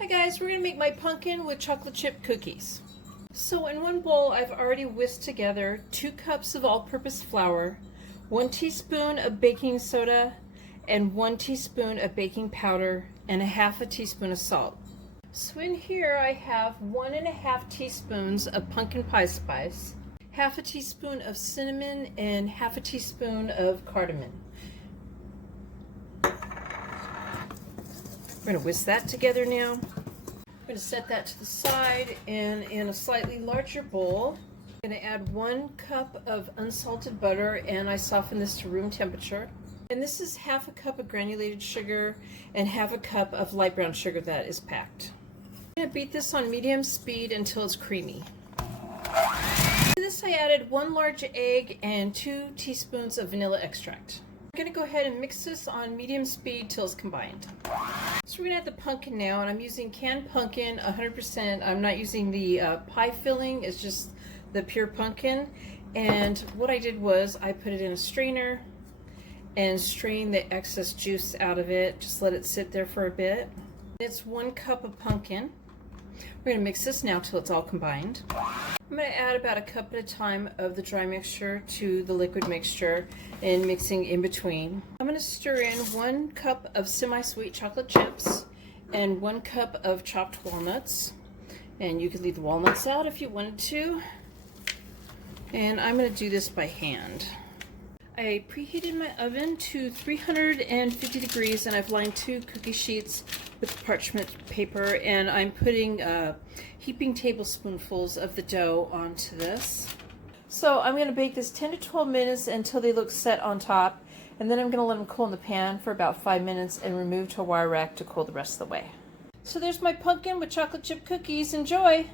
Hi guys, we're going to make my pumpkin with chocolate chip cookies. So in one bowl I've already whisked together 2 cups of all-purpose flour, 1 teaspoon of baking soda, and 1 teaspoon of baking powder, and 1/2 teaspoon of salt. So in here I have 1½ teaspoons of pumpkin pie spice, 1/2 teaspoon of cinnamon, and 1/2 teaspoon of cardamom. We're going to whisk that together now. I'm going to set that to the side, and in a slightly larger bowl, I'm going to add 1 cup of unsalted butter, and I soften this to room temperature. And this is 1/2 cup of granulated sugar and 1/2 cup of light brown sugar that is packed. I'm going to beat this on medium speed until it's creamy. To this I added 1 large egg and 2 teaspoons of vanilla extract. I'm going to go ahead and mix this on medium speed till it's combined. So we're going to add the pumpkin now, and I'm using canned pumpkin 100%. I'm not using the pie filling, it's just the pure pumpkin. And what I did was I put it in a strainer and strain the excess juice out of it. Just let it sit there for a bit. It's 1 cup of pumpkin. We're going to mix this now till it's all combined. I'm going to add about a cup at a time of the dry mixture to the liquid mixture and mixing in between. I'm going to stir in 1 cup of semi-sweet chocolate chips and 1 cup of chopped walnuts. And you could leave the walnuts out if you wanted to. And I'm going to do this by hand. I preheated my oven to 350 degrees, and I've lined 2 cookie sheets with parchment paper, and I'm putting heaping tablespoonfuls of the dough onto this. So I'm going to bake this 10 to 12 minutes until they look set on top, and then I'm going to let them cool in the pan for about 5 minutes and remove to a wire rack to cool the rest of the way. So there's my pumpkin with chocolate chip cookies. Enjoy!